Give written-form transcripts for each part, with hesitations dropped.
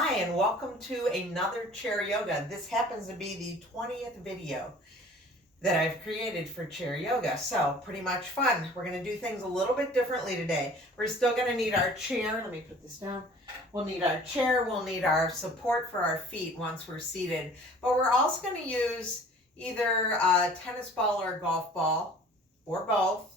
Hi, and welcome to another chair yoga. This happens to be the 20th video that I've created for chair yoga. So pretty much fun. We're going to do things a little bit differently today. We're still going to need our chair. Let me put this down. We'll need our chair. We'll need our support for our feet once we're seated. But we're also going to use either a tennis ball or a golf ball or both.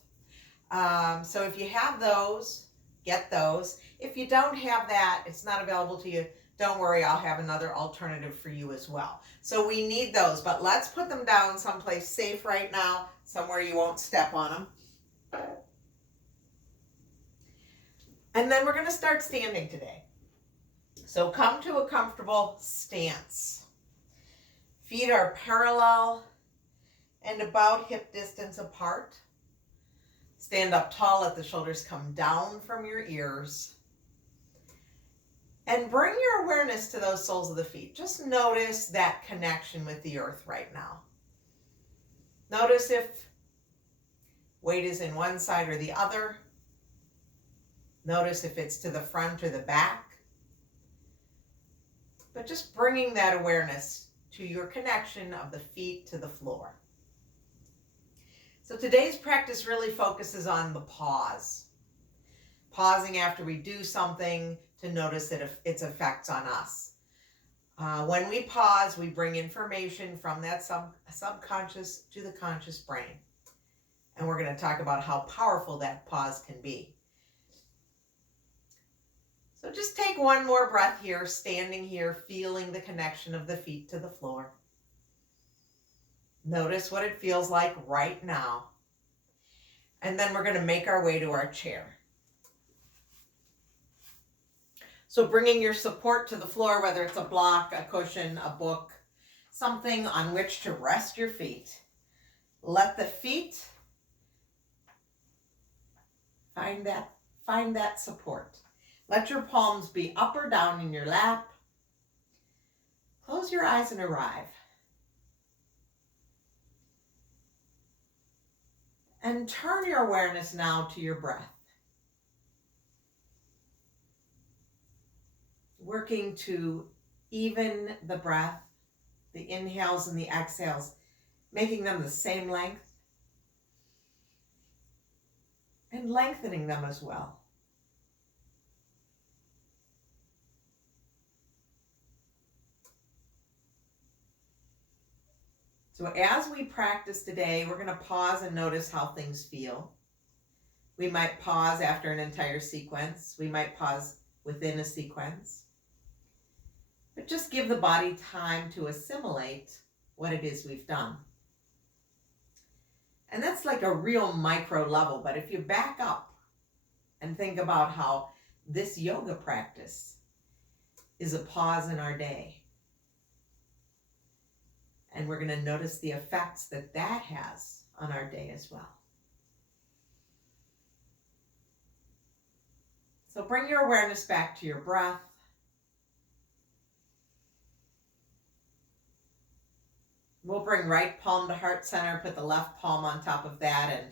So if you have those, get those. If you don't have that, it's not available to you, don't worry, I'll have another alternative for you as well. So we need those, but let's put them down someplace safe right now, somewhere you won't step on them. And then we're going to start standing today. So come to a comfortable stance. Feet are parallel and about hip distance apart. Stand up tall, let the shoulders come down from your ears. And bring your awareness to those soles of the feet. Just notice that connection with the earth right now. Notice if weight is in one side or the other. Notice if it's to the front or the back. But just bringing that awareness to your connection of the feet to the floor. So today's practice really focuses on the pause. Pausing after we do something to notice that its effects on us. When we pause, we bring information from that subconscious to the conscious brain. And we're going to talk about how powerful that pause can be. So just take one more breath here, standing here, feeling the connection of the feet to the floor. Notice what it feels like right now. And then we're going to make our way to our chair. So bringing your support to the floor, whether it's a block, a cushion, a book, something on which to rest your feet. Let the feet find that support. Let your palms be up or down in your lap. Close your eyes and arrive. And turn your awareness now to your breath. Working to even the breath, the inhales and the exhales, making them the same length and lengthening them as well. So as we practice today, we're going to pause and notice how things feel. We might pause after an entire sequence. We might pause within a sequence. But just give the body time to assimilate what it is we've done. And that's like a real micro level. But if you back up and think about how this yoga practice is a pause in our day. And we're going to notice the effects that that has on our day as well. So bring your awareness back to your breath. We'll bring right palm to heart center, put the left palm on top of that, and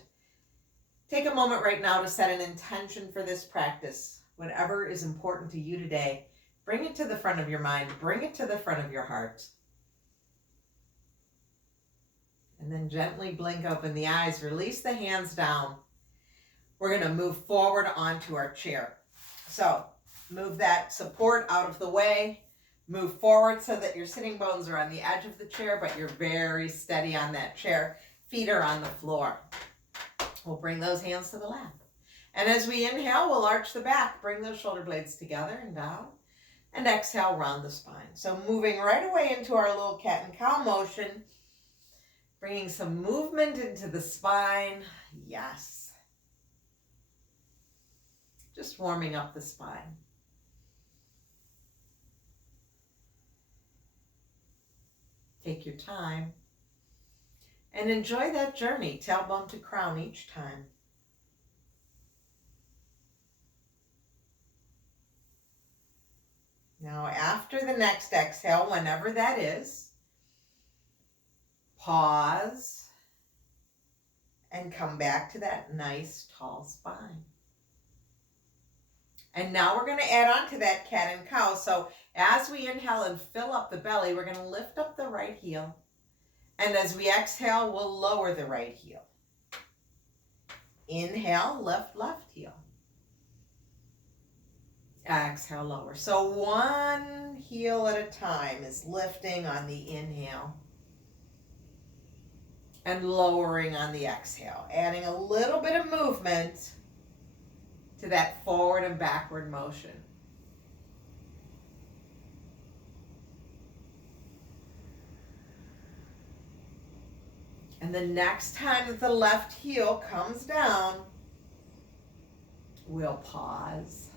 take a moment right now to set an intention for this practice. Whatever is important to you today, bring it to the front of your mind, bring it to the front of your heart. And then gently blink open the eyes, release the hands down. We're going to move forward onto our chair. So move that support out of the way. Move forward so that your sitting bones are on the edge of the chair, but you're very steady on that chair. Feet are on the floor. We'll bring those hands to the lap. And as we inhale, we'll arch the back. Bring those shoulder blades together and down. And exhale, round the spine. So moving right away into our little cat and cow motion. Bringing some movement into the spine. Yes. Just warming up the spine. Take your time and enjoy that journey, tailbone to crown each time. Now, after the next exhale, whenever that is, pause and come back to that nice tall spine. And now we're going to add on to that cat and cow. So as we inhale and fill up the belly, we're going to lift up the right heel. And as we exhale, we'll lower the right heel. Inhale, lift left heel. Exhale, lower. So one heel at a time is lifting on the inhale and lowering on the exhale, adding a little bit of movement to that forward and backward motion. And the next time that the left heel comes down, we'll pause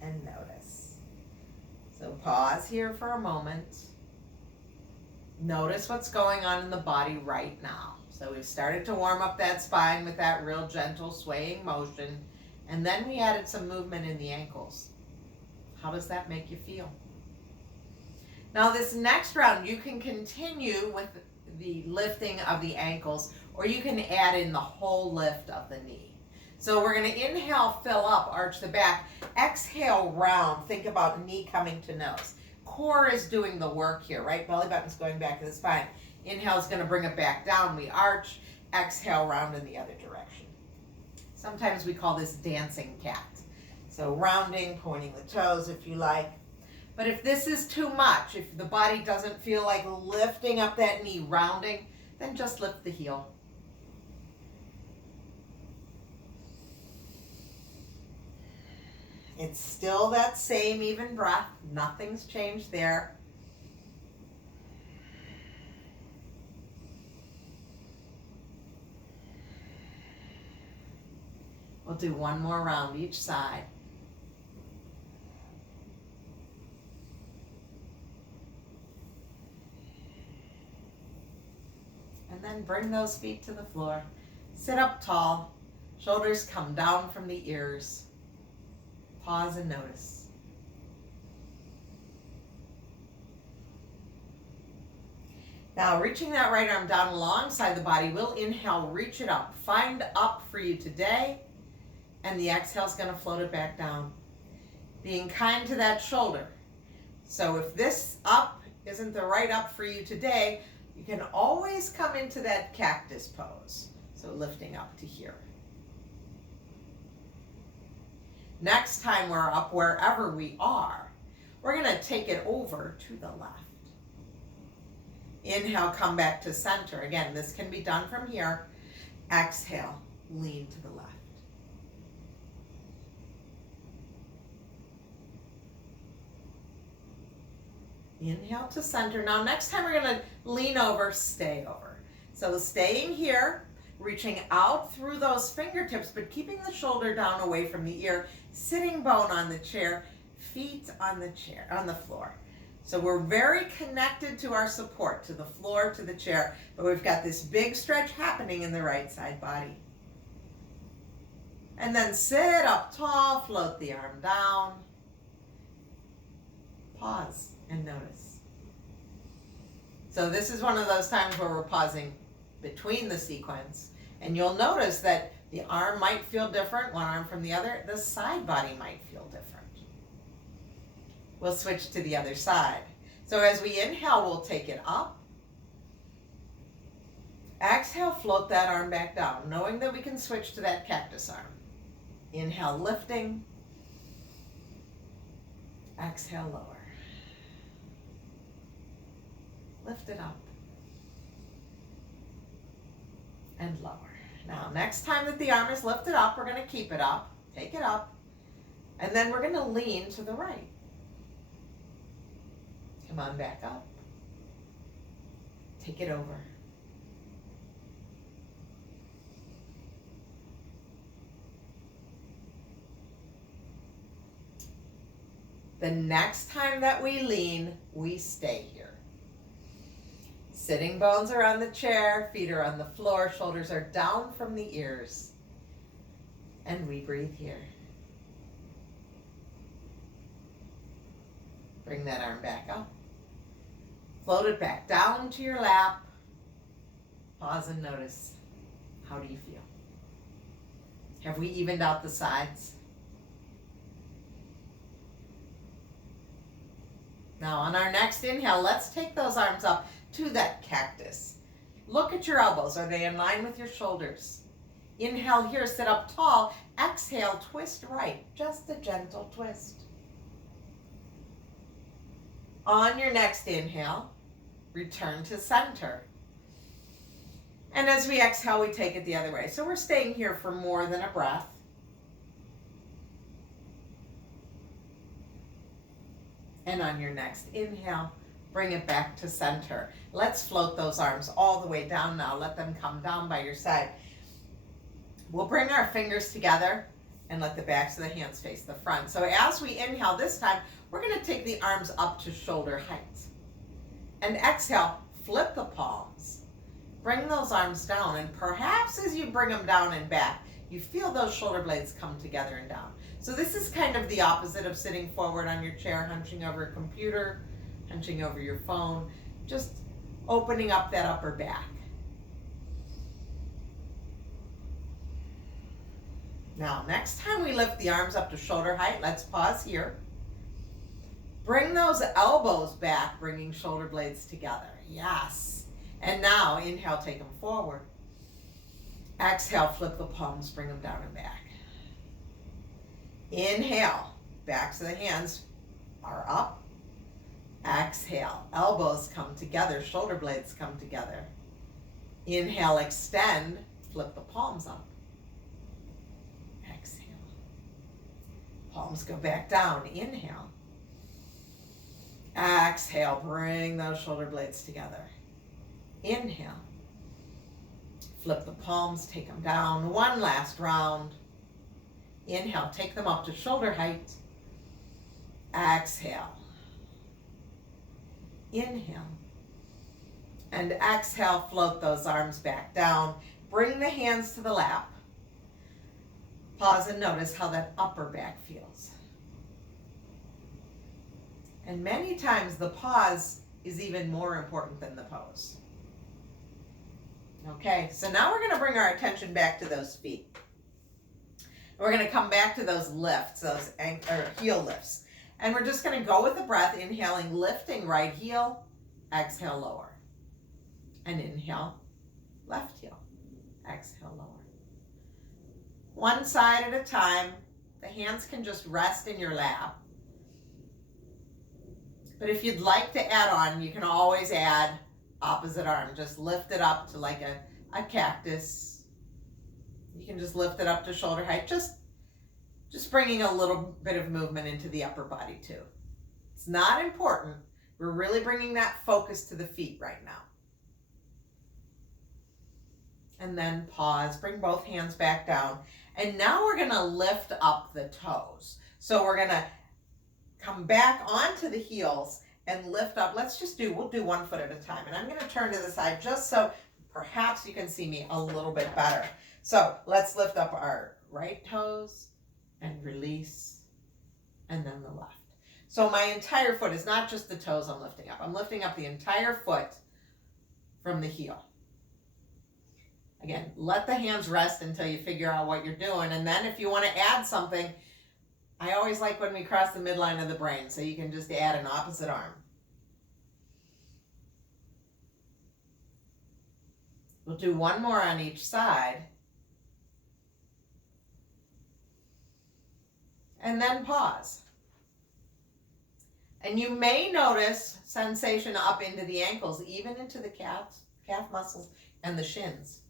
and notice. So pause here for a moment. Notice what's going on in the body right now. So we've started to warm up that spine with that real gentle swaying motion. And then we added some movement in the ankles. How does that make you feel? Now this next round, you can continue with the lifting of the ankles, or you can add in the whole lift of the knee. So we're going to inhale, fill up, arch the back. Exhale, round. Think about knee coming to nose. Core is doing the work here, right? Belly button's going back to the spine. Inhale is going to bring it back down. We arch. Exhale, round in the other direction. Sometimes we call this dancing cat. So rounding, pointing the toes if you like. But if this is too much, if the body doesn't feel like lifting up that knee, rounding, then just lift the heel. It's still that same even breath. Nothing's changed there. We'll do one more round each side. And then bring those feet to the floor. Sit up tall. Shoulders come down from the ears. Pause and notice. Now, reaching that right arm down alongside the body, we'll inhale, reach it up. Find up for you today. And the exhale is going to float it back down. Being kind to that shoulder. So if this up isn't the right up for you today, you can always come into that cactus pose. So lifting up to here. Next time we're up, wherever we are, we're going to take it over to the left. Inhale, come back to center. Again, this can be done from here. Exhale, lean to the left. Inhale to center. Now next time we're going to lean over, stay over. So staying here, reaching out through those fingertips, but keeping the shoulder down away from the ear, sitting bone on the chair, feet on the chair, on the floor. So we're very connected to our support, to the floor, to the chair, but we've got this big stretch happening in the right side body. And then sit up tall, float the arm down. Pause and notice. So this is one of those times where we're pausing between the sequence. And you'll notice that the arm might feel different, one arm from the other. The side body might feel different. We'll switch to the other side. So as we inhale, we'll take it up. Exhale, float that arm back down, knowing that we can switch to that cactus arm. Inhale, lifting. Exhale, lower. Lift it up. And lower. Now, next time that the arm is lifted up, we're going to keep it up. Take it up. And then we're going to lean to the right. Come on back up. Take it over. The next time that we lean, we stay here. Sitting bones are on the chair, feet are on the floor, shoulders are down from the ears. And we breathe here. Bring that arm back up. Float it back down to your lap. Pause and notice. How do you feel? Have we evened out the sides? Now on our next inhale, let's take those arms up to that cactus. Look at your elbows. Are they in line with your shoulders? Inhale here, sit up tall. Exhale, twist right. Just a gentle twist. On your next inhale, return to center. And as we exhale, we take it the other way. So we're staying here for more than a breath. And on your next inhale, bring it back to center. Let's float those arms all the way down now. Let them come down by your side. We'll bring our fingers together and let the backs of the hands face the front. So as we inhale this time, we're going to take the arms up to shoulder height. And exhale, flip the palms. Bring those arms down, and perhaps as you bring them down and back, you feel those shoulder blades come together and down. So this is kind of the opposite of sitting forward on your chair, hunching over a computer, hunching over your phone, just opening up that upper back. Now, next time we lift the arms up to shoulder height, let's pause here. Bring those elbows back, bringing shoulder blades together. Yes. And now, inhale, take them forward. Exhale, flip the palms, bring them down and back. Inhale, backs of the hands are up. Exhale, elbows come together, shoulder blades come together. Inhale, extend, flip the palms up. Exhale. Palms go back down. Inhale. Exhale, bring those shoulder blades together. Inhale. Flip the palms, take them down. One last round. Inhale, take them up to shoulder height. Exhale. Inhale. And exhale, float those arms back down. Bring the hands to the lap. Pause and notice how that upper back feels. And many times the pause is even more important than the pose. Okay, so now we're going to bring our attention back to those feet. We're going to come back to those lifts, those heel lifts. And we're just going to go with the breath, inhaling, lifting right heel, exhale, lower. And inhale, left heel, exhale, lower. One side at a time. The hands can just rest in your lap. But if you'd like to add on, you can always add opposite arm. Just lift it up to like a cactus. You can just lift it up to shoulder height. Just bringing a little bit of movement into the upper body too. It's not important. We're really bringing that focus to the feet right now. And then pause, bring both hands back down. And now we're gonna lift up the toes. So we're gonna come back onto the heels and lift up. We'll do one foot at a time. And I'm gonna turn to the side just so perhaps you can see me a little bit better. So let's lift up our right toes and release, and then the left. So my entire foot is not just the toes I'm lifting up. I'm lifting up the entire foot from the heel. Again, let the hands rest until you figure out what you're doing. And then if you want to add something, I always like when we cross the midline of the brain, so you can just add an opposite arm. We'll do one more on each side. And then pause. And you may notice sensation up into the ankles, even into the calf muscles and the shins.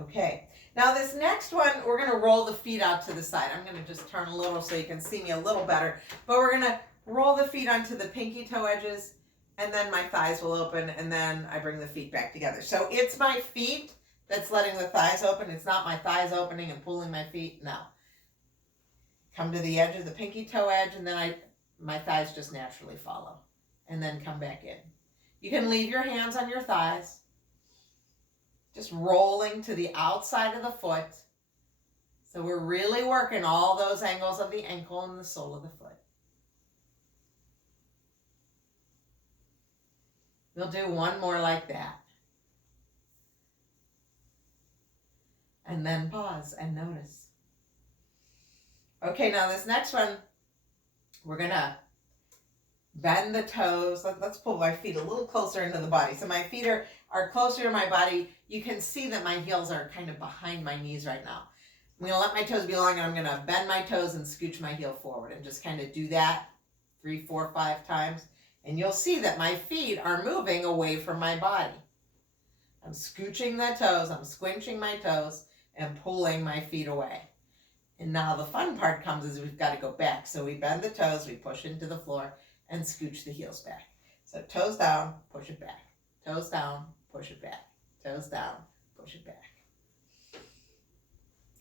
Okay, now this next one, we're going to roll the feet out to the side. I'm going to just turn a little so you can see me a little better. But we're going to roll the feet onto the pinky toe edges, and then my thighs will open, and then I bring the feet back together. So it's my feet that's letting the thighs open. It's not my thighs opening and pulling my feet. No. Come to the edge of the pinky toe edge, and then my thighs just naturally follow. And then come back in. You can leave your hands on your thighs. Just rolling to the outside of the foot. So we're really working all those angles of the ankle and the sole of the foot. We'll do one more like that. And then pause and notice. Okay, now this next one, We're gonna bend the toes. Let's pull my feet a little closer into the body. So my feet are closer to my body. You can see that my heels are kind of behind my knees right now. I'm gonna let my toes be long, and I'm gonna bend my toes and scooch my heel forward, and just kind of do that 3, 4, 5 times. And you'll see that my feet are moving away from my body. I'm scooching the toes, I'm squinching my toes, and pulling my feet away. And now the fun part comes is we've got to go back. So we bend the toes, we push into the floor, and scooch the heels back. So toes down, push it back. Toes down, push it back. Toes down, push it back.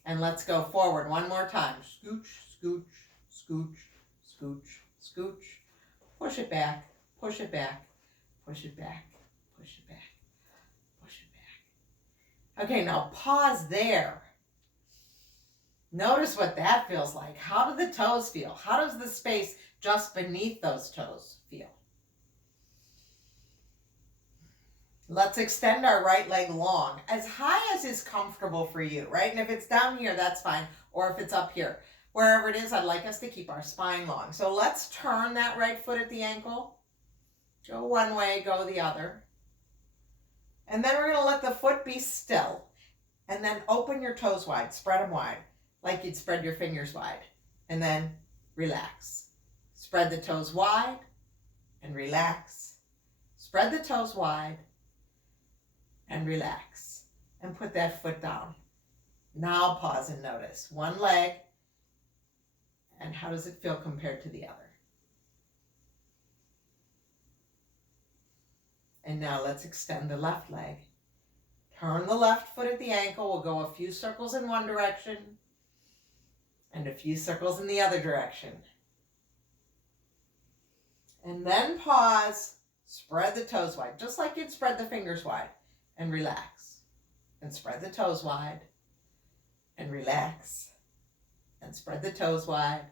And let's go forward one more time. Scooch, scooch, scooch, scooch, scooch. Push it back, push it back, push it back, push it back, push it back. Okay, now pause there. Notice what that feels like. How do the toes feel? How does the space just beneath those toes feel? Let's extend our right leg long, as high as is comfortable for you, right? And if it's down here, that's fine. Or if it's up here, wherever it is, I'd like us to keep our spine long. So let's turn that right foot at the ankle. Go one way, go the other. And then we're going to let the foot be still. And then open your toes wide, spread them wide, like you'd spread your fingers wide. And then relax. Spread the toes wide and relax. Spread the toes wide and relax. And put that foot down. Now pause and notice. One leg. And how does it feel compared to the other? And now let's extend the left leg. Turn the left foot at the ankle. We'll go a few circles in one direction and a few circles in the other direction. And then pause, spread the toes wide, just like you'd spread the fingers wide, and relax. And spread the toes wide, and relax. And spread the toes wide,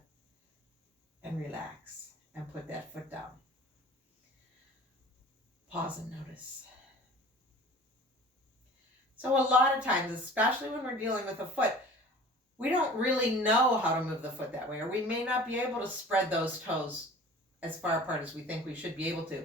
and relax. And put that foot down. Pause and notice. So a lot of times, especially when we're dealing with a foot, we don't really know how to move the foot that way, or we may not be able to spread those toes as far apart as we think we should be able to.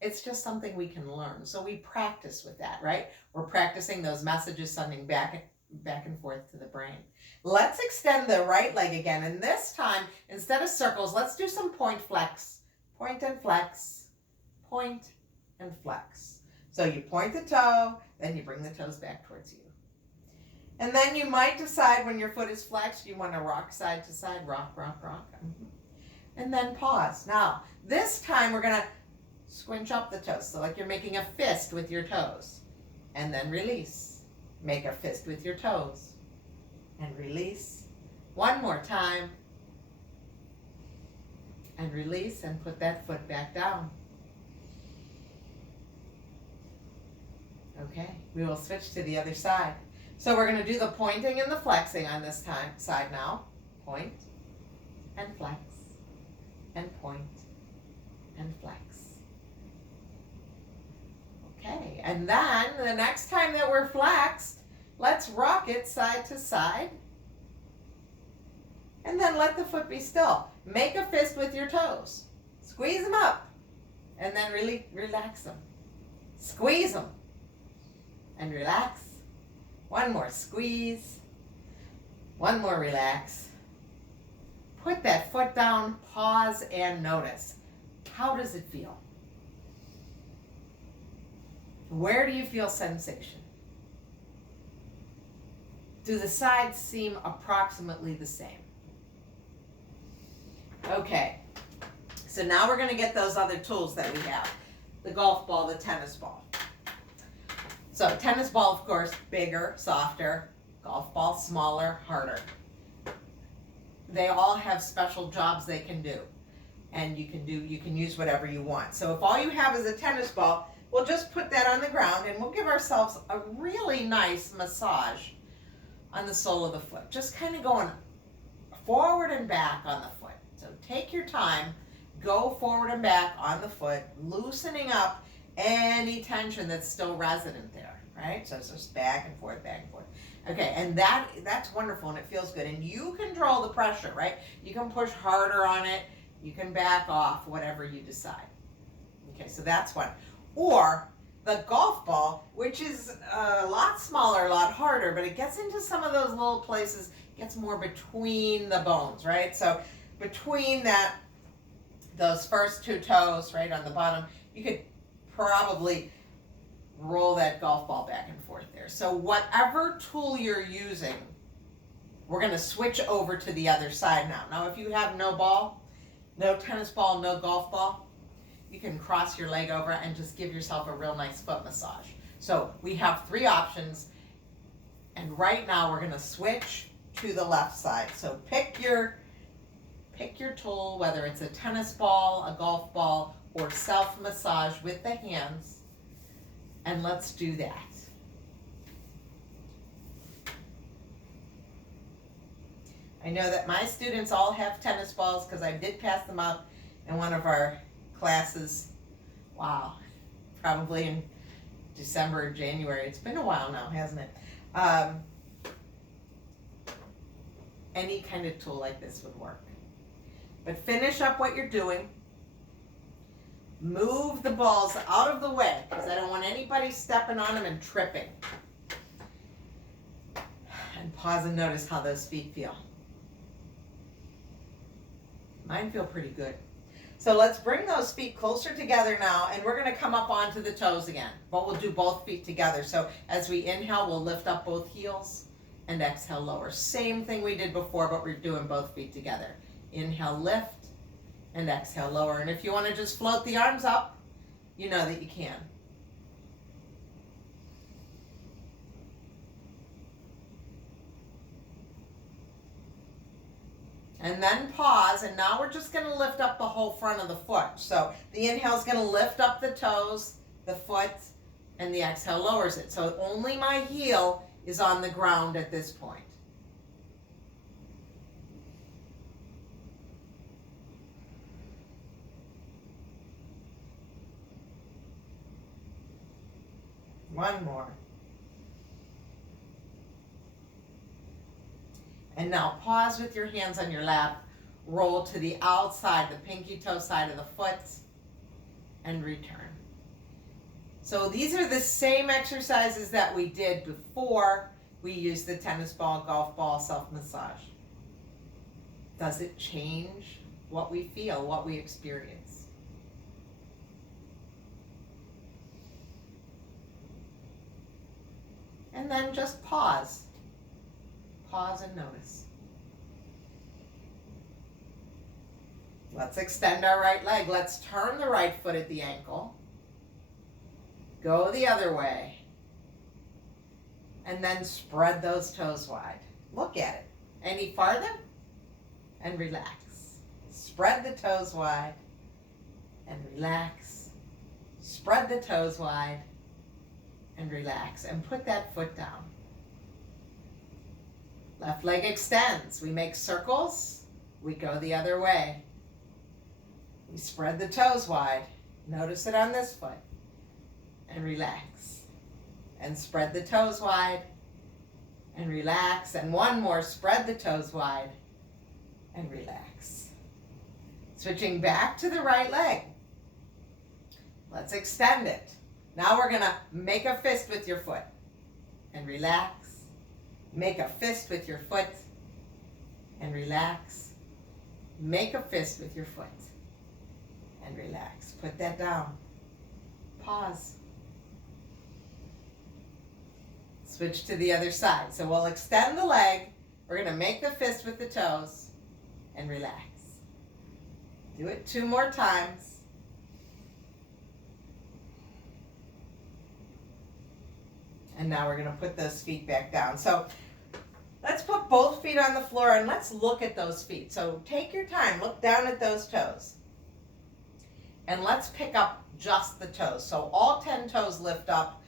It's just something we can learn. So we practice with that, right? We're practicing those messages sending back and forth to the brain. Let's extend the right leg again. And this time, instead of circles, let's do some point flex. Point and flex. Point and flex. So you point the toe, then you bring the toes back towards you. And then you might decide when your foot is flexed, you want to rock side to side, rock, rock, rock. And then pause. Now, this time we're going to squinch up the toes. So like you're making a fist with your toes. And then release. Make a fist with your toes. And release. One more time. And release and put that foot back down. Okay, we will switch to the other side. So we're going to do the pointing and the flexing on this side now. Point and flex and point and flex. Okay, and then the next time that we're flexed, let's rock it side to side. And then let the foot be still. Make a fist with your toes. Squeeze them up. And then really relax them. Squeeze them. And relax. One more squeeze. One more relax. Put that foot down, pause, and notice. How does it feel? Where do you feel sensation? Do the sides seem approximately the same? Okay, so now we're going to get those other tools that we have. The golf ball, the tennis ball. So tennis ball, of course, bigger, softer. Golf ball, smaller, harder. They all have special jobs they can do. And you can use whatever you want. So if all you have is a tennis ball, we'll just put that on the ground and we'll give ourselves a really nice massage on the sole of the foot. Just kind of going forward and back on the foot. So take your time, go forward and back on the foot, loosening up any tension that's still resident there, right? So it's just back and forth, back and forth. Okay, and that's wonderful and it feels good. And you control the pressure, right? You can push harder on it. You can back off, whatever you decide. Okay, so that's one. Or the golf ball, which is a lot smaller, a lot harder, but it gets into some of those little places, gets more between the bones, right? So between those first two toes, right on the bottom, you could probably roll that golf ball back and forth there. So whatever tool you're using, we're going to switch over to the other side now. Now, if you have no ball, no tennis ball, no golf ball, you can cross your leg over and just give yourself a real nice foot massage. So we have three options, and right now we're going to switch to the left side. So pick your tool, whether it's a tennis ball, a golf ball, or self-massage with the hands, and let's do that. I know that my students all have tennis balls because I did pass them out in one of our classes. Wow, probably in December or January. It's been a while now, hasn't it? Any kind of tool like this would work. But finish up what you're doing. Move the balls out of the way because I don't want anybody stepping on them and tripping. And pause and notice how those feet feel. Mine feel pretty good. So let's bring those feet closer together now, and we're going to come up onto the toes again. But we'll do both feet together. So as we inhale, we'll lift up both heels and exhale, lower. Same thing we did before, but we're doing both feet together. Inhale, lift, and exhale, lower. And if you want to just float the arms up, you know that you can. And then pause, and now we're just going to lift up the whole front of the foot. So the inhale is going to lift up the toes, the foot, and the exhale lowers it. So only my heel is on the ground at this point. One more. And now pause with your hands on your lap. Roll to the outside, the pinky toe side of the foot, and return. So these are the same exercises that we did before we used the tennis ball, golf ball, self-massage. Does it change what we feel, what we experience? And then just pause. Pause and notice. Let's extend our right leg. Let's turn the right foot at the ankle. Go the other way. And then spread those toes wide. Look at it. Any farther? And relax. Spread the toes wide and relax. Spread the toes wide and relax. And put that foot down. Left leg extends. We make circles. We go the other way. We spread the toes wide. Notice it on this foot. And relax. And spread the toes wide. And relax. And one more. Spread the toes wide. And relax. Switching back to the right leg. Let's extend it. Now we're going to make a fist with your foot. And relax. Make a fist with your foot and relax. Make a fist with your foot and relax. Put that down. Pause. Switch to the other side. So we'll extend the leg. We're going to make the fist with the toes and relax. Do it 2 more times. And now we're going to put those feet back down. So let's put both feet on the floor and let's look at those feet. So take your time. Look down at those toes. And let's pick up just the toes. So all 10 toes lift up.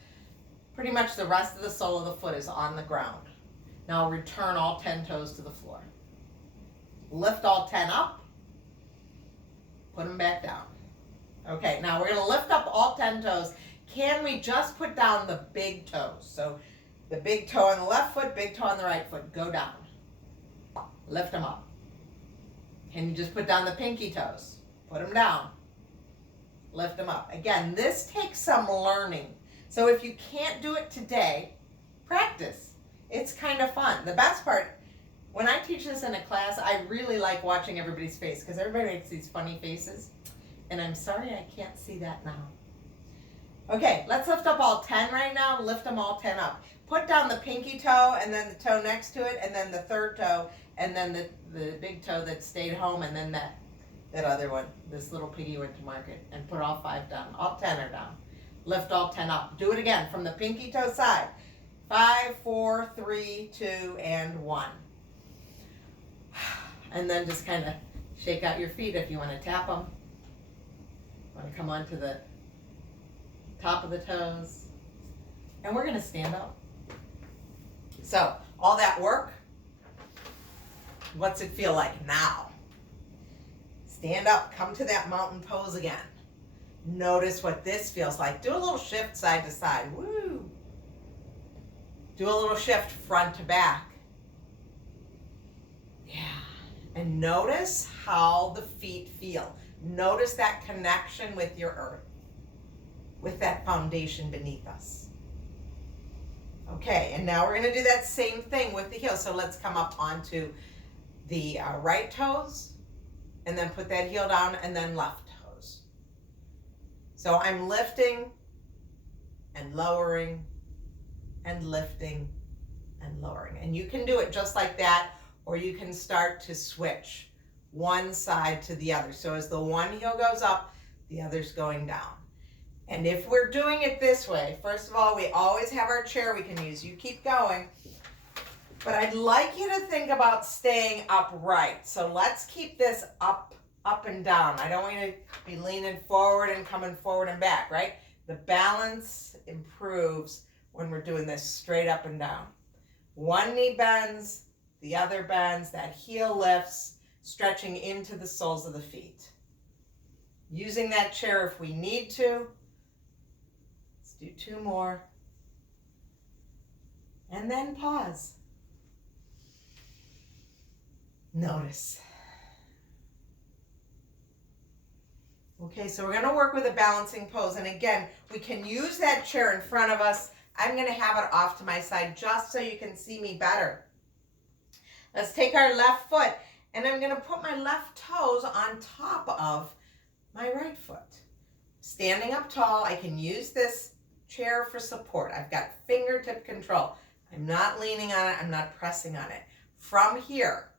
Pretty much the rest of the sole of the foot is on the ground. Now return all 10 toes to the floor. Lift all 10 up. Put them back down. Okay, now we're going to lift up all 10 toes. Can we just put down the big toes? So the big toe on the left foot, big toe on the right foot. Go down. Lift them up. Can you just put down the pinky toes? Put them down. Lift them up. Again, this takes some learning. So if you can't do it today, practice. It's kind of fun. The best part, when I teach this in a class, I really like watching everybody's face because everybody makes these funny faces. And I'm sorry I can't see that now. Okay, let's lift up all 10 right now. Lift them all 10 up. Put down the pinky toe and then the toe next to it and then the third toe and then the big toe that stayed home and then that other one. This little piggy went to market, and put all 5 down. All 10 are down. Lift all 10 up. Do it again from the pinky toe side. 5, 4, 3, 2, and 1. And then just kind of shake out your feet if you want to tap them. Want to come onto the top of the toes. And we're going to stand up. So, all that work, what's it feel like now? Stand up, come to that mountain pose again. Notice what this feels like. Do a little shift side to side. Woo! Do a little shift front to back. Yeah. And notice how the feet feel. Notice that connection with your earth, with that foundation beneath us. Okay, and now we're going to do that same thing with the heel. So let's come up onto the right toes, and then put that heel down, and then left toes. So I'm lifting and lowering and lifting and lowering. And you can do it just like that, or you can start to switch one side to the other. So as the one heel goes up, the other's going down. And if we're doing it this way, first of all, we always have our chair we can use. You keep going. But I'd like you to think about staying upright. So let's keep this up and down. I don't want you to be leaning forward and coming forward and back, right? The balance improves when we're doing this straight up and down. One knee bends, the other bends, that heel lifts, stretching into the soles of the feet. Using that chair if we need to. Let's do 2 more. And then pause. Notice. Okay, so we're going to work with a balancing pose. And again, we can use that chair in front of us. I'm going to have it off to my side just so you can see me better. Let's take our left foot, and I'm going to put my left toes on top of my right foot. Standing up tall, I can use this chair for support. I've got fingertip control. I'm not leaning on it. I'm not pressing on it. From here,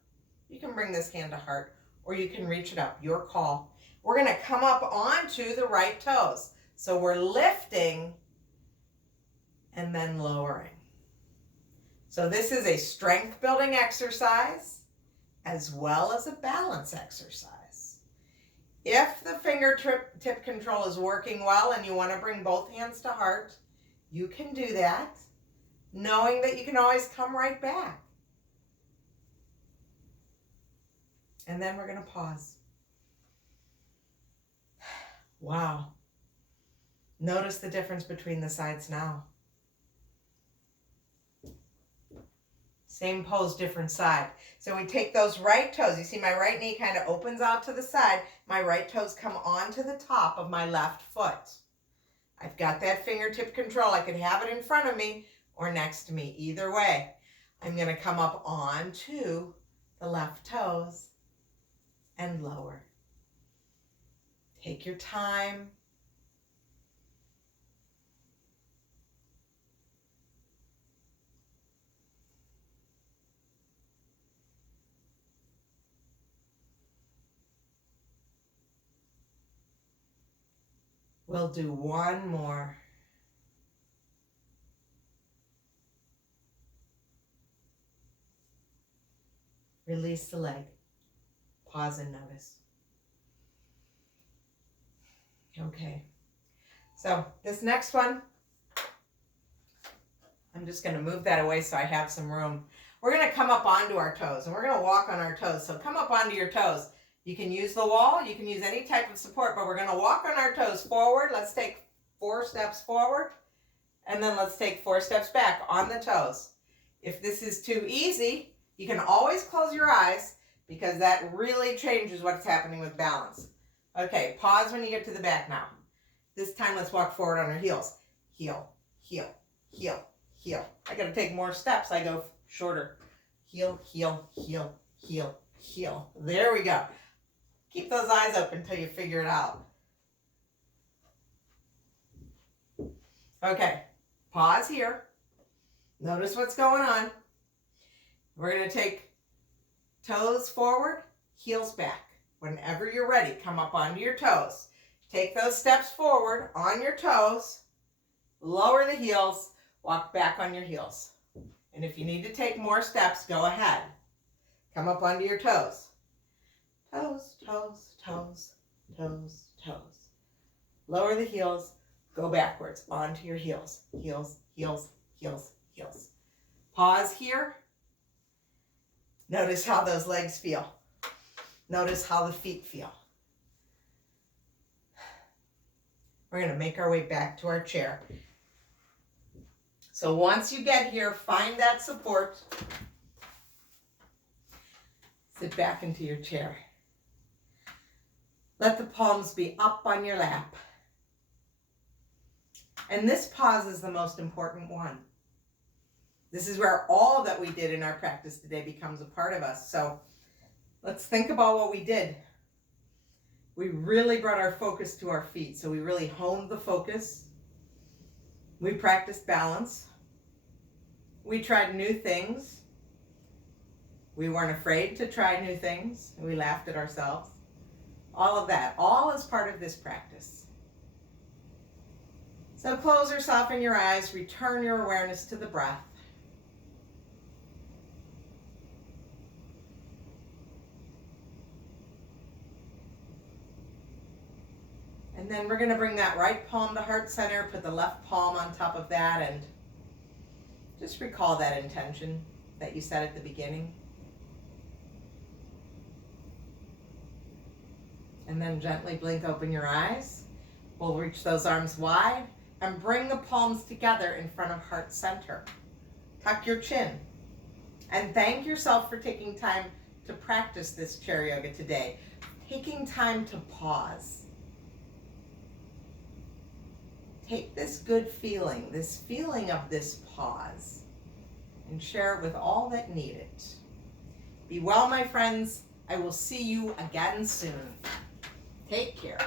you can bring this hand to heart, or you can reach it up. Your call. We're going to come up onto the right toes. So we're lifting and then lowering. So this is a strength building exercise as well as a balance exercise. If the fingertip control is working well and you want to bring both hands to heart, you can do that, knowing that you can always come right back. And then we're going to pause. Wow. Notice the difference between the sides now. Same pose, different side. So we take those right toes. You see my right knee kind of opens out to the side. My right toes come onto the top of my left foot. I've got that fingertip control. I could have it in front of me or next to me. Either way, I'm going to come up onto the left toes and lower. Take your time. We'll do one more. Release the leg. Pause and notice. Okay. So this next one, I'm just going to move that away so I have some room. We're going to come up onto our toes, and we're going to walk on our toes. So come up onto your toes. You can use the wall, you can use any type of support, but we're going to walk on our toes forward. Let's take 4 steps forward, and then let's take 4 steps back on the toes. If this is too easy, you can always close your eyes, because that really changes what's happening with balance. Okay, pause when you get to the back now. This time, let's walk forward on our heels. Heel, heel, heel, heel. I got to take more steps. I go shorter. Heel, heel, heel, heel, heel. There we go. Keep those eyes open until you figure it out. Okay, pause here. Notice what's going on. We're going to take toes forward, heels back. Whenever you're ready, come up onto your toes. Take those steps forward on your toes, lower the heels, walk back on your heels. And if you need to take more steps, go ahead. Come up onto your toes. Toes, toes, toes, toes, toes. Lower the heels, go backwards onto your heels. Heels, heels, heels, heels. Pause here. Notice how those legs feel. Notice how the feet feel. We're going to make our way back to our chair. So once you get here, find that support. Sit back into your chair. Let the palms be up on your lap. And this pause is the most important one. This is where all that we did in our practice today becomes a part of us. So let's think about what we did. We really brought our focus to our feet. So we really honed the focus. We practiced balance. We tried new things. We weren't afraid to try new things. We laughed at ourselves. All of that, all is part of this practice. So close or soften your eyes, return your awareness to the breath. And then we're going to bring that right palm to heart center, put the left palm on top of that, and just recall that intention that you said at the beginning. And then gently blink open your eyes. We'll reach those arms wide and bring the palms together in front of heart center. Tuck your chin. And thank yourself for taking time to practice this chair yoga today. Taking time to pause. Take this good feeling, this feeling of this pause, and share it with all that need it. Be well, my friends. I will see you again soon. Take care.